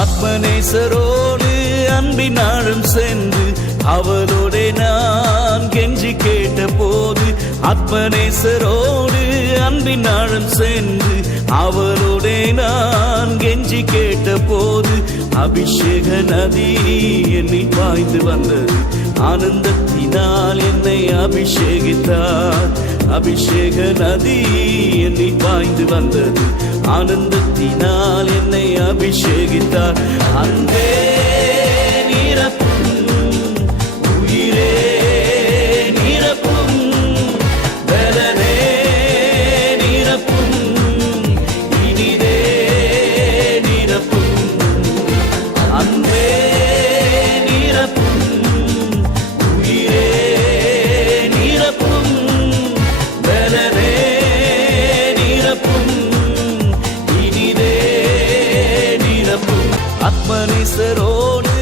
ஆத்மநேசரோடு அன்பினாலும் சென்று அவளோட நான் கெஞ்சி கேட்ட போது, ஆத்மநேசரோடு அன்பினாலும் சென்று அவளோட நான் கெஞ்சி கேட்ட போது, அபிஷேக நதி என்னில் பாய்ந்து வந்தது, ஆனந்தத்தினால் என்னை அபிஷேகித்தார். அபிஷேக நதி என்னில் பாய்ந்து வந்தது, ஆனந்தத்தினால் என்னை அபிஷேகித்தார். அன்பே நிரப்பும், உயிரே நிரப்பும், பலனே நிரப்பும், இனிதே நிரப்பும். அன்பே நிரப்பும், உயிரே நிரப்பும், பலனே நிரப்பும், இனிதே நிரப்பும். ஆத்மநேசரோடு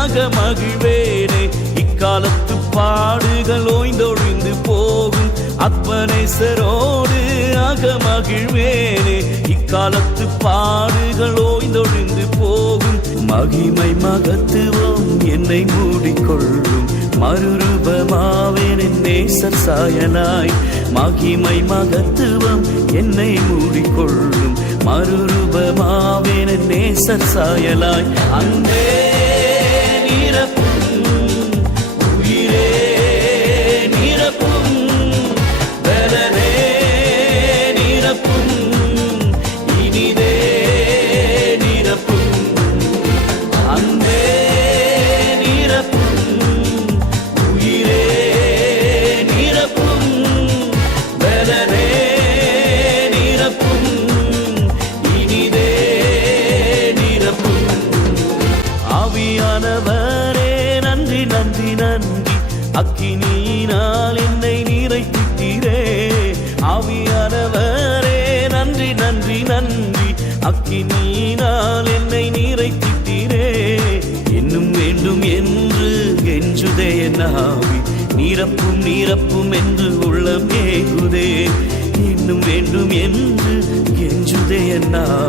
அகமகிழ்வேனே, இக்காலத்து பாடுகள் ஓய்ந்தொழிந்து போகும். ஆத்மநேசரோடு அகமகிழ்வேனே, இக்காலத்து பாடுகள் ஓய்ந்தொழிந்து போகும். மகிமை மகத்துவம் என்னை மூடிக்கொள்ளும், மறுரூபமாவேன் என் நேசர் சாயலாய். மகிமை மகத்துவம் என்னை மூடிக்கொள்ளும், மறுரூபமாவேன் என் நேசர் சாயலாய். அன்பே நிரப்பும், உயிரே நிரப்பும், பலனே நிரப்பும், இனிதே நிரப்பும். அன்பே நிரப்பும், உயிரே நிரப்பும், பலனே நிரப்பும், இனிதே நிரப்பும். ஆவியானவரே நன்றி நன்றி நன்றி, அக்கினியினால் என்னை நிறைத்திட்டீரே. ஆவியானவரே நன்றி நன்றி நன்றி, அக்கினியினால் என்னை நிறைத்திட்டீரே. இன்னும் வேண்டும் என்று கெஞ்சுதே என் ஆவி, நிரப்பும் நிரப்பும் என்று உள்ளம் ஏங்குதே. இன்னும் வேண்டும் என்று கெஞ்சுதே என் ஆவி.